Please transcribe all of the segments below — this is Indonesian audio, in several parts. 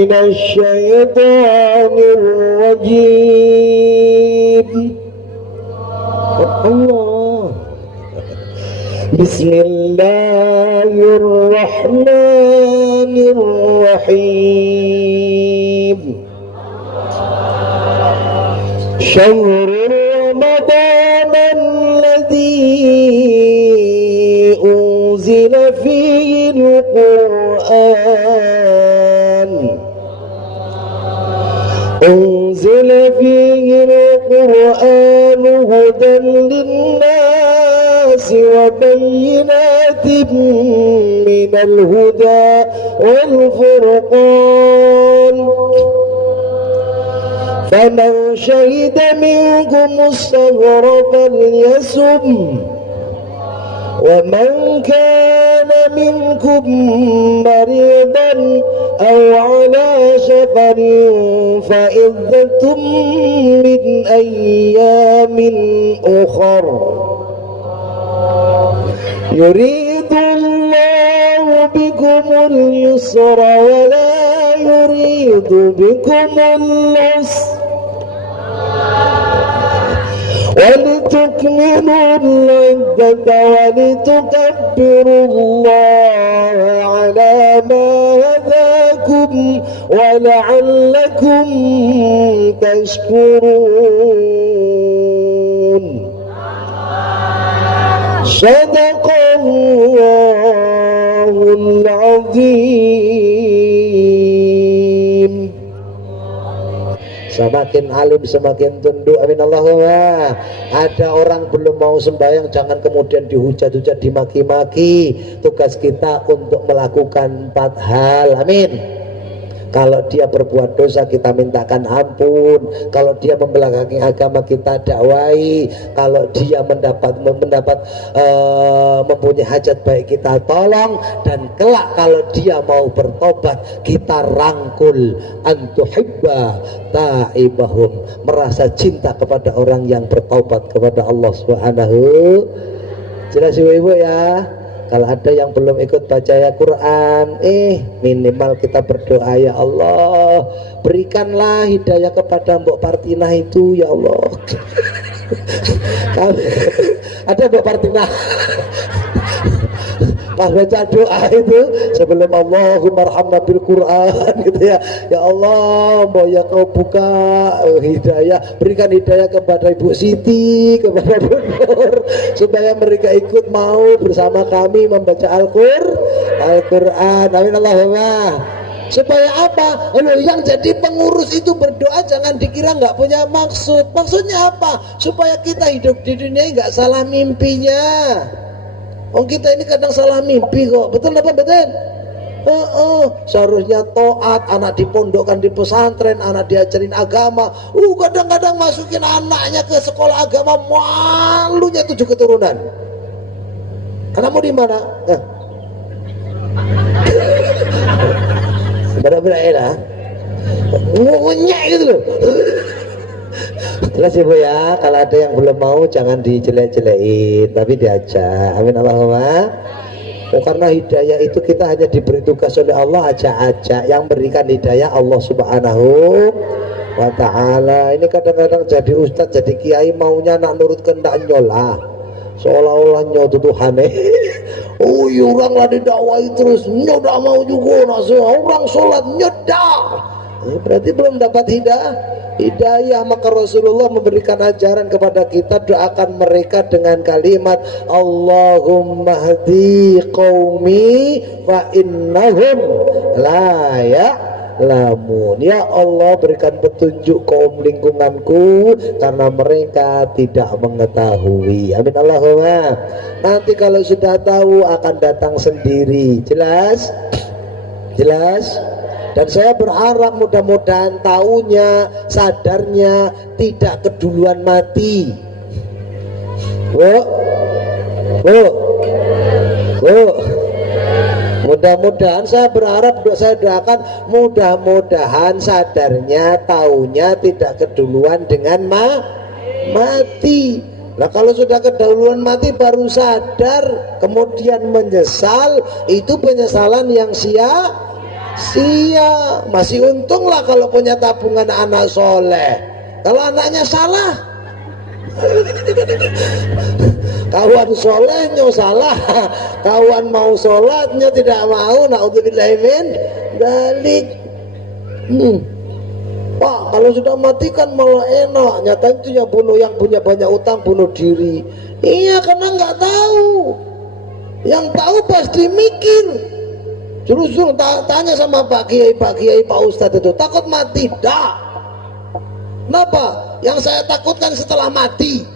من الشيطان الرجيم. الله. بسم الله الرحمن الرحيم. شهر رمضان الذي أنزل فيه القرآن هدى للناس وبينات من الهدى والفرقان، فمن شهد منكم الشهر فليصم، ومن كان منكم مريضا أو على سفر فعدة من أيام أخر، يريد الله بكم اليسر ولا يريد بكم العسر، ولتكملوا العدة ولتكبروا الله على ما هداكم ولعلكم تشكرون. صدق الله العظيم. Semakin alim semakin tunduk, amin Allahumma. Ada orang belum mau sembahyang, jangan kemudian dihujat-hujat, dimaki-maki. Tugas kita untuk melakukan 4 hal, amin. Kalau dia berbuat dosa kita mintakan ampun, kalau dia membelakangi agama kita dakwai, kalau dia mempunyai hajat baik kita tolong, dan kelak kalau dia mau bertobat kita rangkul, antuhibba ta'ibahum, merasa cinta kepada orang yang bertobat kepada Allah Subhanahu. Jelas ibu-ibu ya. Kalau ada yang belum ikut baca ya Quran, minimal kita berdoa, ya Allah berikanlah hidayah kepada Mbok Partina itu, ya Allah. Ada Mbok Partina pas baca doa itu sebelum Allahumma arhamna bil Quran gitu ya, ya Allah mau ya kau buka hidayah, berikan hidayah kepada Ibu Siti, kepada Bu Nur, supaya mereka ikut mau bersama kami membaca Al-Quran. Amin Allahumma. Supaya apa? Yang jadi pengurus itu berdoa jangan dikira nggak punya maksud. Maksudnya apa? Supaya kita hidup di dunia nggak salah mimpinya. Kita ini kadang salah mimpi kok. Betul apa betul? Seharusnya taat, anak dipondokkan di pesantren, anak diajarin agama. Kadang-kadang masukin anaknya ke sekolah agama, malunya 7 keturunan. Anakmu di mana? Benar-benar enak. Ngunyek gitu loh. Jelas ibu ya, kalau ada yang belum mau jangan dijelek-jelekin, tapi diajak. Amin Allahumma. Karena hidayah itu kita hanya diberi tugas oleh Allah, ajak-ajak. Yang berikan hidayah Allah Subhanahu wa ta'ala. Ini kadang-kadang jadi ustadz, jadi kiai maunya nak nurut kehendak nyolah, seolah-olah nyotu Tuhane. Orang lah didakwai terus nyodah mau juga, orang sholat nyodah, berarti belum dapat hidayah. Maka Rasulullah memberikan ajaran kepada kita, doakan mereka dengan kalimat Allahumma hadi qaumi fa innahum la ya'lamun. Ya Allah berikan petunjuk kaum lingkunganku karena mereka tidak mengetahui. Amin Allahumma. Nanti kalau sudah tahu akan datang sendiri. Jelas? Dan saya berharap mudah-mudahan taunya, sadarnya tidak keduluan mati. Mudah-mudahan saya berharap, saya doakan mudah-mudahan sadarnya, taunya tidak keduluan dengan mati. Nah kalau sudah keduluan mati baru sadar kemudian menyesal, itu penyesalan yang sia. Masih untung lah kalau punya tabungan anak soleh. Kalau anaknya salah, kawan solehnya salah, kawan mau sholatnya tidak mau, naudzubillahi min dzalik. Pak, kalau sudah mati kan malah enak. Nyata itu yang bunuh, yang punya banyak utang bunuh diri. Iya, karena nggak tahu. Yang tahu pasti mikir. Terus tanya sama Pak Kiai, Pak Ustadz itu takut mati? Dah. Kenapa? Yang saya takutkan setelah mati.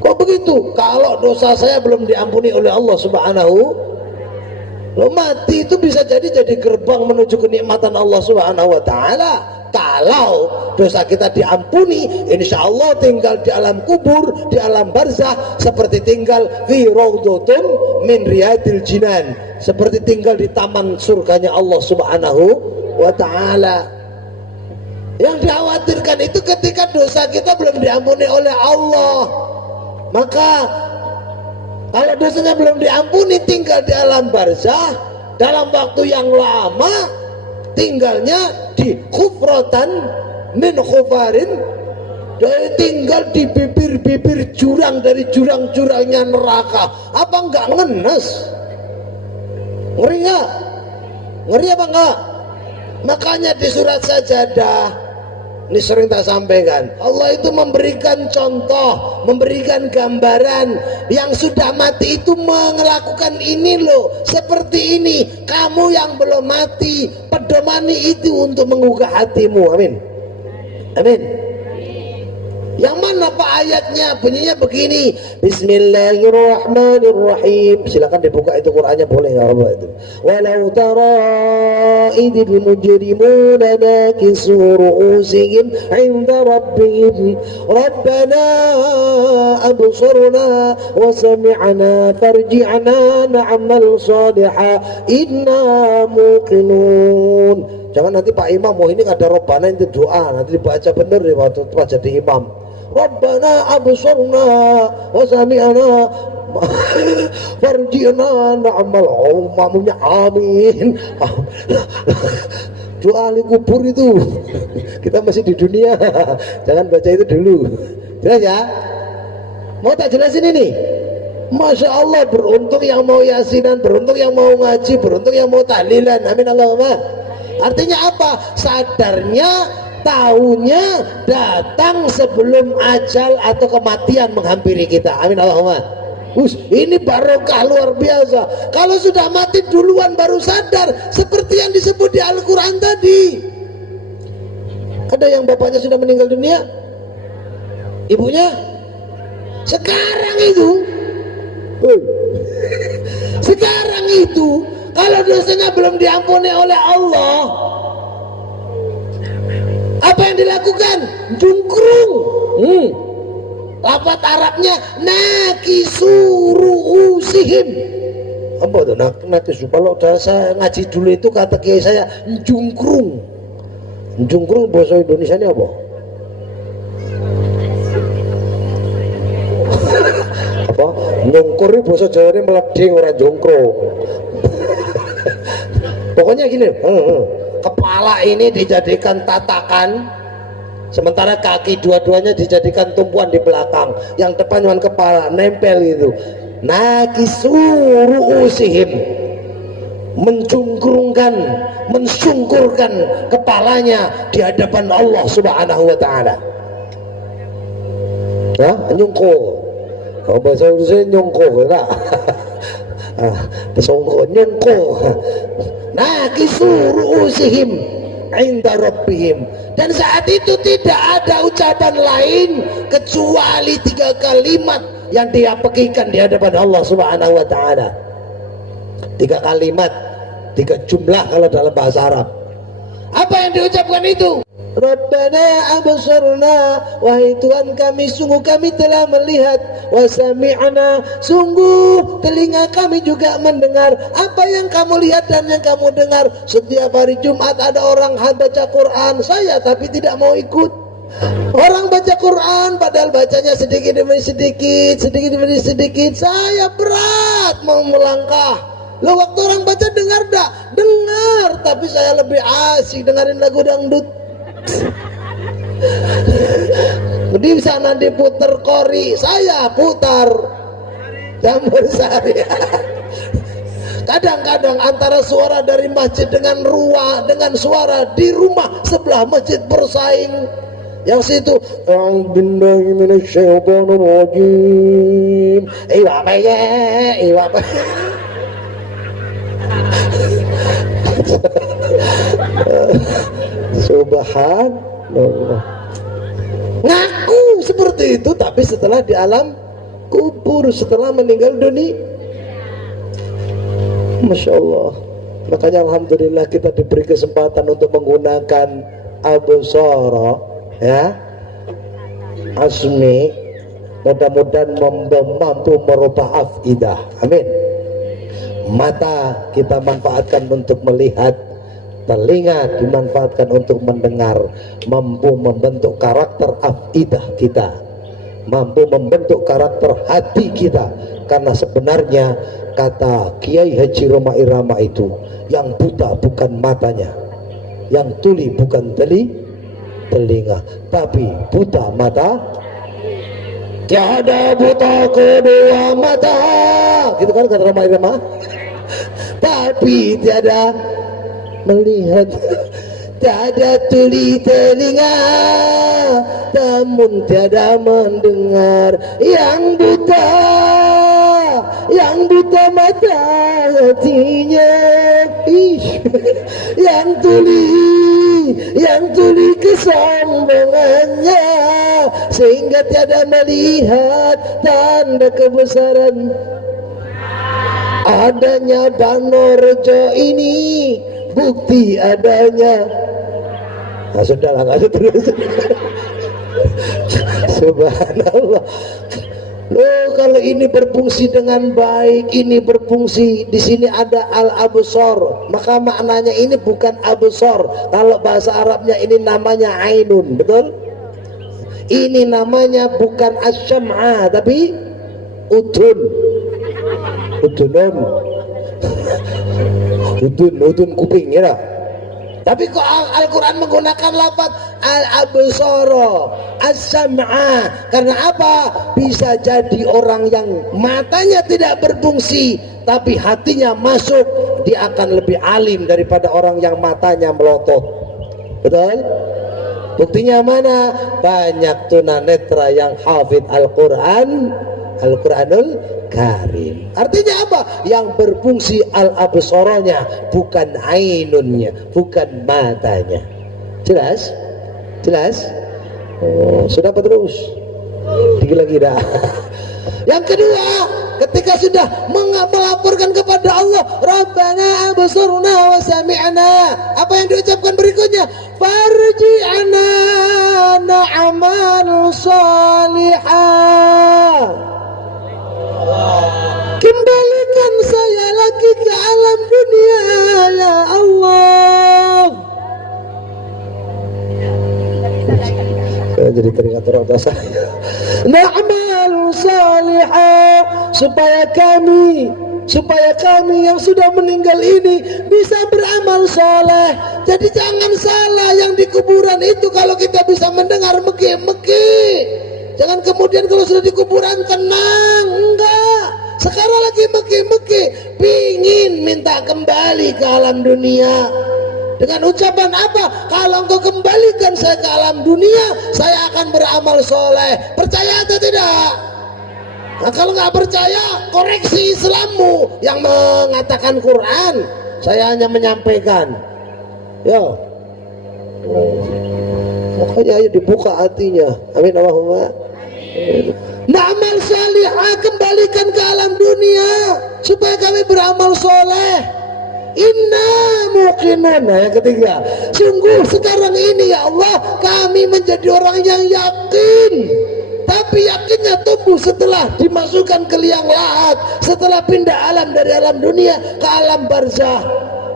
Kok begitu? Kalau dosa saya belum diampuni oleh Allah Subhanahu. Lo mati itu bisa jadi gerbang menuju kenikmatan Allah Subhanahu wa taala. Kalau dosa kita diampuni, insya Allah tinggal di alam kubur, di alam barzah, seperti tinggal fi raudhatun min riyadil jinan, seperti tinggal di taman surganya Allah Subhanahu wa taala. Yang dikhawatirkan itu ketika dosa kita belum diampuni oleh Allah. Maka kalau dosanya belum diampuni, tinggal di alam barzah dalam waktu yang lama, tinggalnya di khufratan min khufarin, tinggal di bibir-bibir jurang dari jurang-jurangnya neraka. Apa enggak ngenes? Ngeri enggak? Ngeri apa enggak? Makanya di surat Sajadah, ini sering tak sampaikan, Allah itu memberikan contoh, memberikan gambaran. Yang sudah mati itu melakukan ini loh, seperti ini. Kamu yang belum mati, pedomani itu untuk menggugah hatimu. Amin. Amin. Yang mana Pak ayatnya? Bunyinya begini, Bismillahirrahmanirrahim. Silakan dibuka itu Qur'annya, boleh nggak apa itu? Walau tara idil mujrimuna nakisu ru'usihim 'inda rabbihim rabbana absarna wa sami'na farji'na na'mal shalihan inna muqinun. Jangan nanti Pak Imam, oh ini ada Rabbana itu doa, nanti dibaca bener deh waktu jadi imam. Rabbana absarna wa sami'na farji'na na'mal. Oh, mamunya amin. Doa di kubur itu kita masih di dunia, jangan baca itu dulu. Jelas ya? Mau tak jelasin ini? Masya Allah, beruntung yang mau yasinan, beruntung yang mau ngaji, beruntung yang mau tahlilan. Amin Allahumma. Artinya apa? Sadarnya, tahunya datang sebelum ajal atau kematian menghampiri kita. Amin Allahumma. Ini barokah luar biasa. Kalau sudah mati duluan baru sadar, seperti yang disebut di Al-Quran tadi. Ada yang bapaknya sudah meninggal dunia, ibunya sekarang itu, sekarang itu, kalau dosanya belum diampuni oleh Allah, apa yang dilakukan? Jungkrung. Lafaz Arabnya nakisuru usihim. Apa itu nakisu? Kalau saya ngaji dulu itu kata kiai saya jungkrung. Jungkrung bahasa Indonesia ini apa? Apa? Nyungkur itu bahasa Jawa ini meleding, orang jongkrong. Pokoknya gini, kepala ini dijadikan tatakan, sementara kaki dua-duanya dijadikan tumpuan di belakang, yang depan cuma kepala nempel itu. Nakisuru usihim, mencungkrungkan, mensungkurkan kepalanya di hadapan Allah Subhanahu wa taala. Nyungkur. Kalau bahasa Indonesia nyungkur enggak? Pesongko nyungkur. Nakisuru usihim inda rabbihim. Dan saat itu tidak ada ucapan lain kecuali 3 kalimat yang dia pekikan di hadapan Allah Subhanahu wa taala. 3 kalimat, 3 jumlah kalau dalam bahasa Arab. Apa yang diucapkan itu? Rabbana absarna, wahai Tuhan kami, sungguh kami telah melihat, wa sami'na, sungguh telinga kami juga mendengar apa yang kamu lihat dan yang kamu dengar. Setiap hari Jumat ada orang baca Quran, saya tapi tidak mau ikut. Orang baca Quran padahal bacanya sedikit demi sedikit, sedikit demi sedikit, saya berat mau melangkah. Loh, waktu orang baca dengar dak? Dengar. tapi saya lebih asik dengerin lagu dangdut. Di sana diputer kori, saya putar Jamur Sari. Kadang-kadang antara suara dari masjid dengan suara di rumah sebelah masjid bersaing. Yang situ billahi minasyaitonir rajim. Subhanallah. Ngaku seperti itu, tapi setelah di alam kubur, setelah meninggal dunia. Masya Allah. Makanya alhamdulillah kita diberi kesempatan untuk menggunakan absara, ya, asmi. Mudah-mudahan mampu merubah afidah. Amin. Mata kita manfaatkan untuk melihat, telinga dimanfaatkan untuk mendengar, mampu membentuk karakter afidah kita, mampu membentuk karakter hati kita. Karena sebenarnya kata Kiai Haji Roma Irama itu, yang buta bukan matanya, yang tuli bukan telinga, tapi buta mata. Tiada buta kedua mata, gitu kan kata Roma Irama. Tapi tiada melihat, tiada tuli telinga, namun tiada mendengar. Yang buta mata hatinya, yang tuli kesombongannya, sehingga tiada melihat tanda kebesaran adanya Banorejo ini, bukti adanya. Nah, sudahlah, nggak ada terus. Subhanallah. Loh, kalau ini berfungsi dengan baik, ini berfungsi, di sini ada al-absor, maka maknanya ini bukan absor. Kalau bahasa Arabnya ini namanya ainun, betul? Ini namanya bukan asyam'a, tapi udun. Udun kuping, ya. Tapi kok Al-Quran menggunakan lafaz al-absara, as-sam'a. Karena apa? Bisa jadi orang yang matanya tidak berfungsi tapi hatinya masuk, dia akan lebih alim daripada orang yang matanya melotot. Betul? Buktinya mana? Banyak tunanetra yang hafid Al-Quranul Karim. Artinya apa? Yang berfungsi al-absaranya, bukan ainunnya, bukan matanya. Jelas? Jelas? Oh, sudah apa terus? Dikit lagi dah. Yang kedua, ketika sudah melaporkan kepada Allah, Rabbana absurna wa sami'na, apa yang diucapkan berikutnya? Farji'na na'amal salihah, kembalikan saya lagi ke alam dunia ya Allah. Jadi teringat orang tua saya. Na'amal salihah, supaya kami yang sudah meninggal ini bisa beramal soleh. Jadi jangan salah, yang di kuburan itu kalau kita bisa mendengar meki-meki, jangan kemudian kalau sudah di kuburan tenang. Enggak, sekarang lagi meki-meki, pingin minta kembali ke alam dunia. Dengan ucapan apa? Kalau engkau kembalikan saya ke alam dunia, saya akan beramal soleh. Percaya atau tidak? Nah, kalau nggak percaya, koreksi Islammu yang mengatakan Quran. Saya hanya menyampaikan. Ya, makanya ayo dibuka hatinya. Amin Allahumma. Amal salihah, kembalikan ke alam dunia supaya kami beramal soleh. Inna muqinun. Nah, yang ketiga, sungguh sekarang ini ya Allah, kami menjadi orang yang yakin. Tapi yakinnya tumbuh setelah dimasukkan ke liang lahat, setelah pindah alam dari alam dunia ke alam barzah.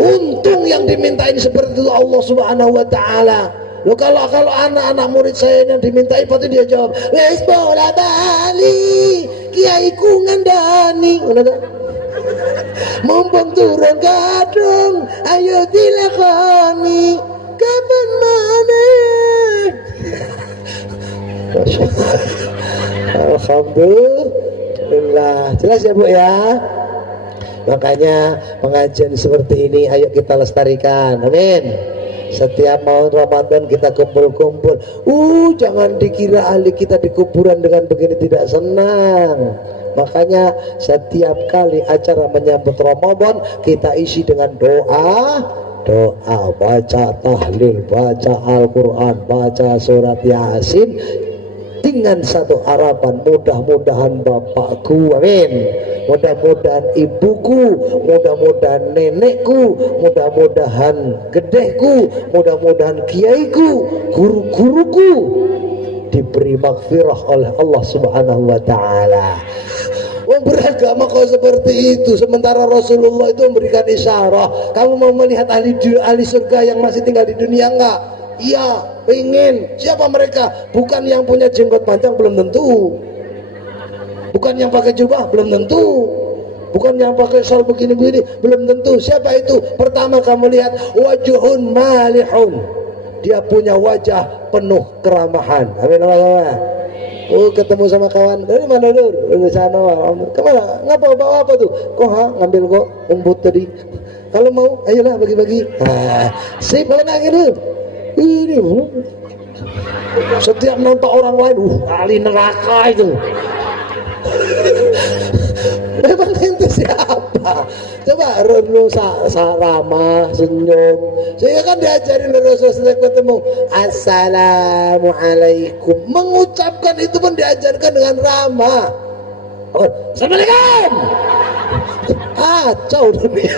Untung yang dimintain seperti itu Allah Subhanahu wa taala. Loh, kalau anak-anak murid saya yang dimintai, pasti dia jawab, wes bola bali, kiai ku ngandani. mumpung turun kadung ayo dilakoni kapan maneh. Masya Allah. Alhamdulillah. Jelas ya Bu ya. Makanya pengajian seperti ini ayo kita lestarikan. Amin. Setiap mau Ramadan kita kumpul-kumpul. Jangan dikira ahli kita di kuburan dengan begini tidak senang. Makanya setiap kali acara menyambut Ramadan kita isi dengan doa, baca tahlil, baca Al-Quran, baca surat Yasin, dengan satu harapan, mudah-mudahan bapakku, amin, mudah-mudahan ibuku, mudah-mudahan nenekku, mudah-mudahan gedehku, mudah-mudahan kiaiku, guru-guruku diberi maghfirah oleh Allah Subhanahu wa ta'ala. Beragama kau seperti itu, sementara Rasulullah itu memberikan isyarat. Kamu mau melihat ahli surga yang masih tinggal di dunia enggak? Iya, pengen. Siapa mereka? Bukan yang punya jenggot panjang, belum tentu. Bukan yang pakai jubah, belum tentu. Bukan yang pakai shawl begini-begini, belum tentu. Siapa itu? Pertama kamu lihat wajhun malihun. Dia punya wajah penuh keramahan. Amin Allah. Ketemu sama kawan dari mana Dur? Dari sana. Kemana? Ngapa bawa apa tuh? Ngambil kok umbut tadi. Kalau mau, ayolah bagi-bagi. Sip, enak gitu. Ini setiap nonton orang lain, ahli neraka itu. Memang ente siapa? Coba renung ramah, senyum. Saya kan diajarin Rasul setiap ketemu Assalamualaikum. Mengucapkan itu pun diajarkan dengan ramah. Assalamualaikum. Kacau dunia.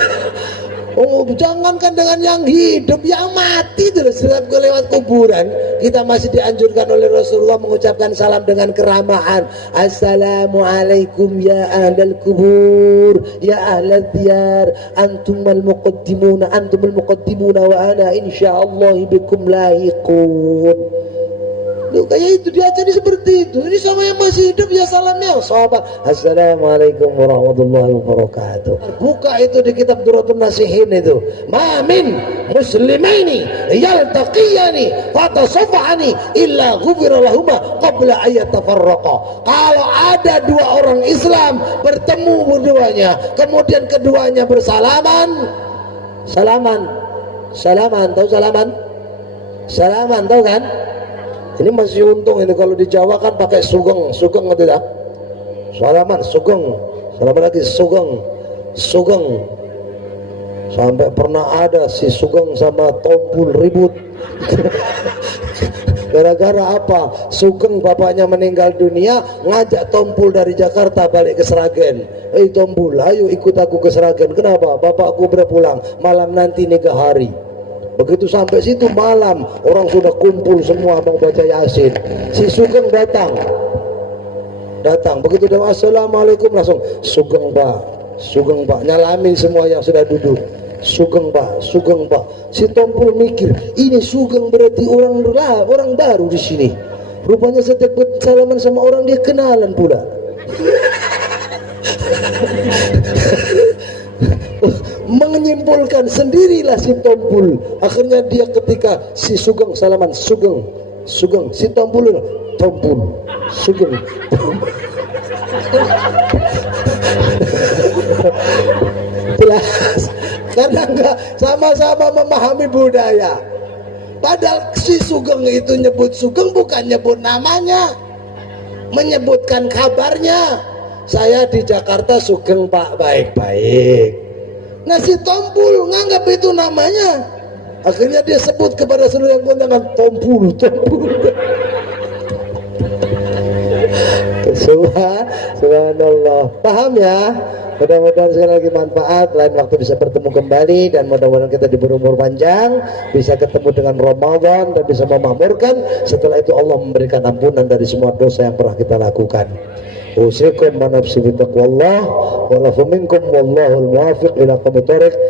Jangankan dengan yang hidup, yang mati terus. Setiap lewat kuburan kita masih dianjurkan oleh Rasulullah mengucapkan salam dengan keramahan. Assalamualaikum ya ahlal kubur, ya ahlal diyar, antumul muqaddimuna wa ana insyaallah bikum lahiqun. Kayak itu diajari seperti itu. Ini sama yang masih hidup ya salamnya sahabat. Assalamualaikum warahmatullahi wabarakatuh. Buka itu di kitab Duratun Nasihin itu. Ma min muslimaini yaltaqiyani fatasafahani illa ghufira lahuma qabla ayatafarraqa. Kalau ada dua orang Islam bertemu berduanya, kemudian keduanya bersalaman, salaman, tahu salaman? Salaman tahu kan? Ini masih untung ini kalau di Jawa kan pakai sugeng tidak? Salaman, sugeng lagi sugeng. Sampai pernah ada si sugeng sama tompul ribut. Gara-gara apa? Sugeng bapaknya meninggal dunia, ngajak tompul dari Jakarta balik ke Sragen. Tompul, ayo ikut aku ke Sragen. Kenapa? Bapakku berpulang malam nanti nikah hari. Begitu sampai situ malam, orang sudah kumpul semua mau baca Yasin. Si Sugeng datang. Begitu dia assalamualaikum langsung Sugeng pak, nyalamin semua yang sudah duduk. Sugeng pak. Si Tompul mikir, ini Sugeng berarti orang baru di sini. Rupanya setiap salaman sama orang dia kenalan pula. Menyimpulkan sendirilah si Tompul. Akhirnya dia ketika si Sugeng salaman, Sugeng, si Tompul, Sugeng. Jelas, karena enggak sama-sama memahami budaya. Padahal si Sugeng itu nyebut Sugeng bukan nyebut namanya, menyebutkan kabarnya. Saya di Jakarta Sugeng pak, baik-baik. Nah si Tompul nganggap itu namanya. Akhirnya dia sebut kepada seluruh yang kondangan Tompul. Subhanallah. Paham ya? Mudah-mudahan sekali lagi manfaat. Lain waktu bisa bertemu kembali. Dan mudah-mudahan kita diberi umur panjang, bisa ketemu dengan Ramadan dan bisa memakmurkan. Setelah itu Allah memberikan ampunan dari semua dosa yang pernah kita lakukan. Usikum wa nafsi bi taqwallah wa lafu minkum wallahul muwaffiq ila aqwamit thoriq.